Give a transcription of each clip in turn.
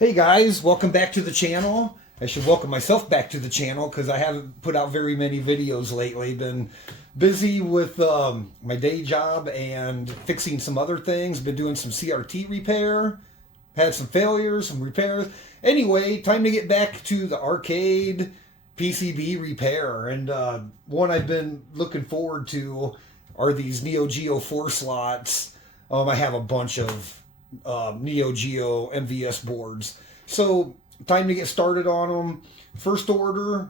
Hey guys, welcome back to the channel. I should welcome myself back to the channel because I haven't put out very many videos lately. Been busy with my day job and fixing some other things. Been doing some CRT repair. Had some failures, some repairs. Anyway, time to get back to the arcade PCB repair. And one I've been looking forward to are these Neo Geo 4 slots. I have a bunch of Neo Geo MVS boards. So time to get started on them. First order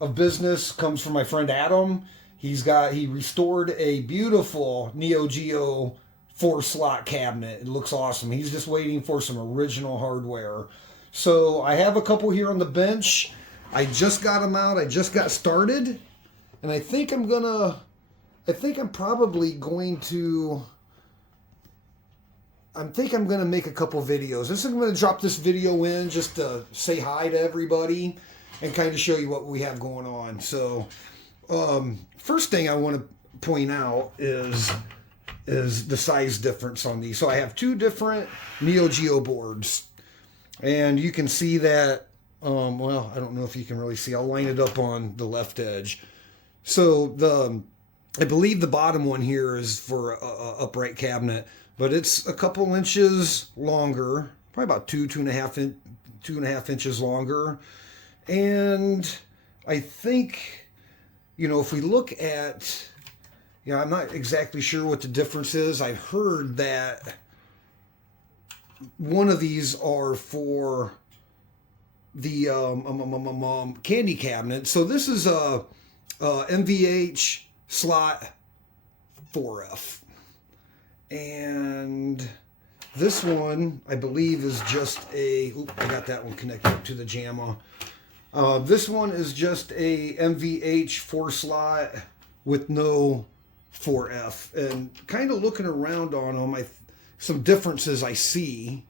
of business comes from my friend Adam. He restored a beautiful Neo Geo 4 slot cabinet. It looks awesome. He's just waiting for some original hardware. So I have a couple here on the bench. I just got them out. I just got started. And I think I'm probably going to make a couple videos. I'm going to drop this video in just to say hi to everybody and kind of show you what we have going on. So, first thing I want to point out is the size difference on these. So I have two different Neo Geo boards, and you can see that. Well, I don't know if you can really see. I'll line it up on the left edge. So I believe the bottom one here is for a upright cabinet, but it's a couple inches longer, probably about two and a half inches longer. And I think, if we look at, I'm not exactly sure what the difference is. I've heard that one of these are for the candy cabinet. So this is a MVH Slot 4F. And this one, I believe, is just I got that one connected to the JAMA. This one is just a MVH 4 slot with no 4F. And kind of looking around on them, some differences I see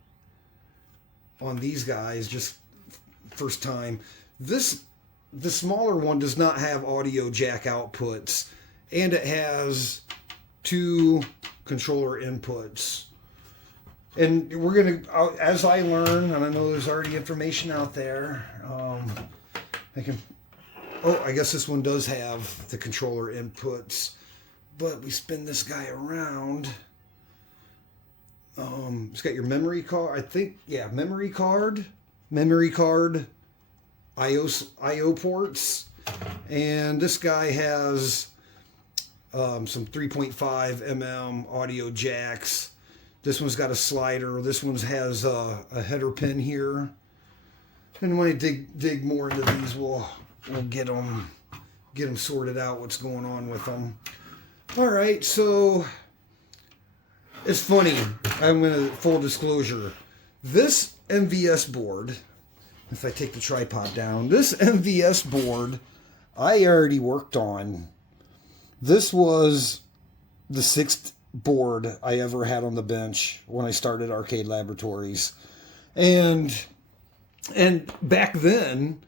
on these guys, just first time. The smaller one does not have audio jack outputs, and it has two controller inputs. And we're going to, as I learn, and I know there's already information out there, I guess this one does have the controller inputs, but we spin this guy around. It's got your memory card, memory card, IO ports, and this guy has some 3.5 mm audio jacks. This one's got a slider. This one has a header pin here. And when I dig more into these, we'll get them sorted out. What's going on with them? All right, so it's funny. I'm gonna full disclosure. This MVS board, if I take the tripod down, this MVS board I already worked on. This was the 6th board I ever had on the bench when I started Arcade Laboratories. And back then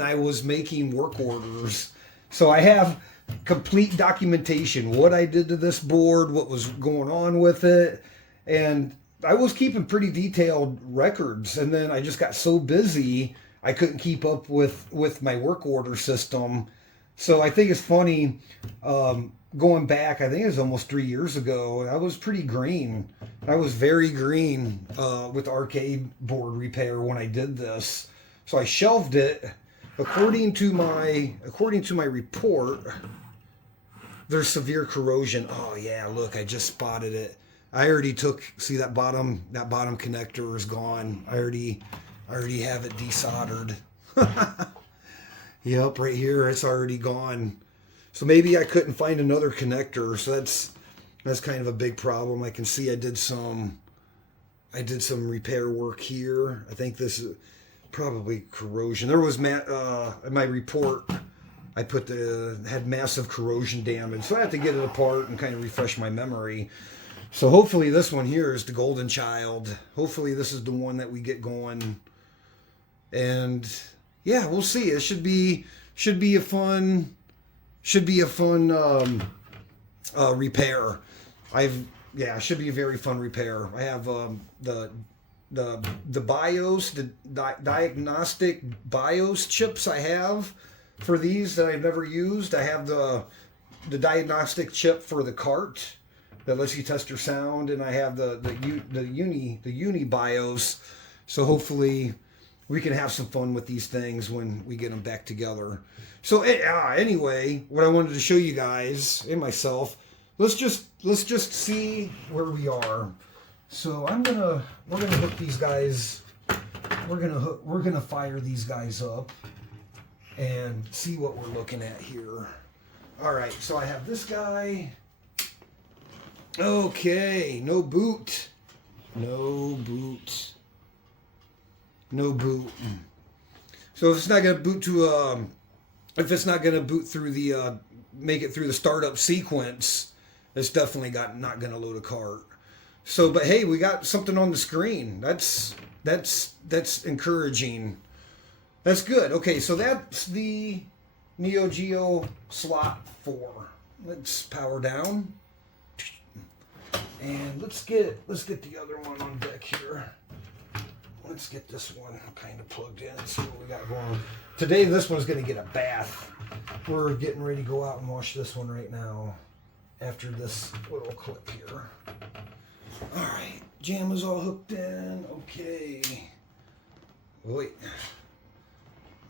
I was making work orders. So I have complete documentation, what I did to this board, what was going on with it. And I was keeping pretty detailed records. And then I just got so busy, I couldn't keep up with my work order system. So I think it's funny, going back, I think it was almost 3 years ago, I was pretty green. I was very green with arcade board repair when I did this. So I shelved it. According to my report, there's severe corrosion. Oh yeah, look, I just spotted it. I already see that bottom connector is gone. I already have it desoldered. Yep, right here, it's already gone. So maybe I couldn't find another connector. So that's kind of a big problem. I can see I did some repair work here. I think this is probably corrosion. There was in my report, I had massive corrosion damage. So I have to get it apart and kind of refresh my memory. So hopefully this one here is the golden child. Hopefully this is the one that we get going. And yeah, we'll see. It should be a fun repair. Should be a very fun repair. I have the the BIOS, the diagnostic BIOS chips I have for these that I've never used. I have the diagnostic chip for the cart that lets you test your sound, and I have the uni BIOS. So hopefully we can have some fun with these things when we get them back together. So anyway, what I wanted to show you guys and myself, let's just see where we are. So we're gonna hook these guys. We're gonna fire these guys up and see what we're looking at here. All right, so I have this guy. Okay, no boot. No boot. No boot. So if it's not gonna boot to if it's not gonna boot through the make it through the startup sequence, it's definitely not gonna load a cart. So, but hey, we got something on the screen. That's encouraging. That's good. Okay, so that's the Neo Geo Slot 4. Let's power down. And let's get the other one on deck here. Let's get this one kind of plugged in, see what we got going. Today this one's going to get a bath. We're getting ready to go out and wash this one right now after this little clip here. All right, jam is all hooked in. Okay. Wait.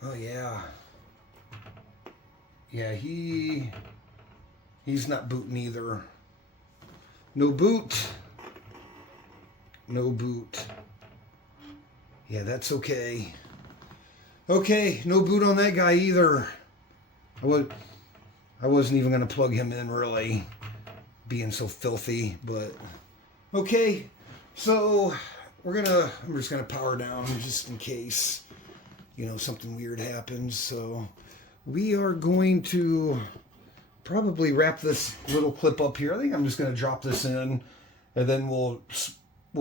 Oh yeah. Yeah, he's not booting either. No boot. No boot. Yeah, that's okay. Okay, no boot on that guy either. I wasn't even going to plug him in, really, being so filthy, but okay. So I'm just gonna power down just in case, something weird happens. So we are going to probably wrap this little clip up here. I think I'm just going to drop this in, and then we'll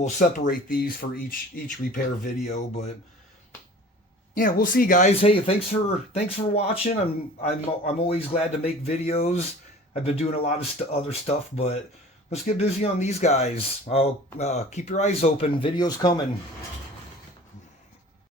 separate these for each repair video. But yeah, we'll see, guys. Hey, thanks for watching. I'm always glad to make videos. I've been doing a lot of other stuff, but let's get busy on these guys. I'll keep your eyes open. Videos coming.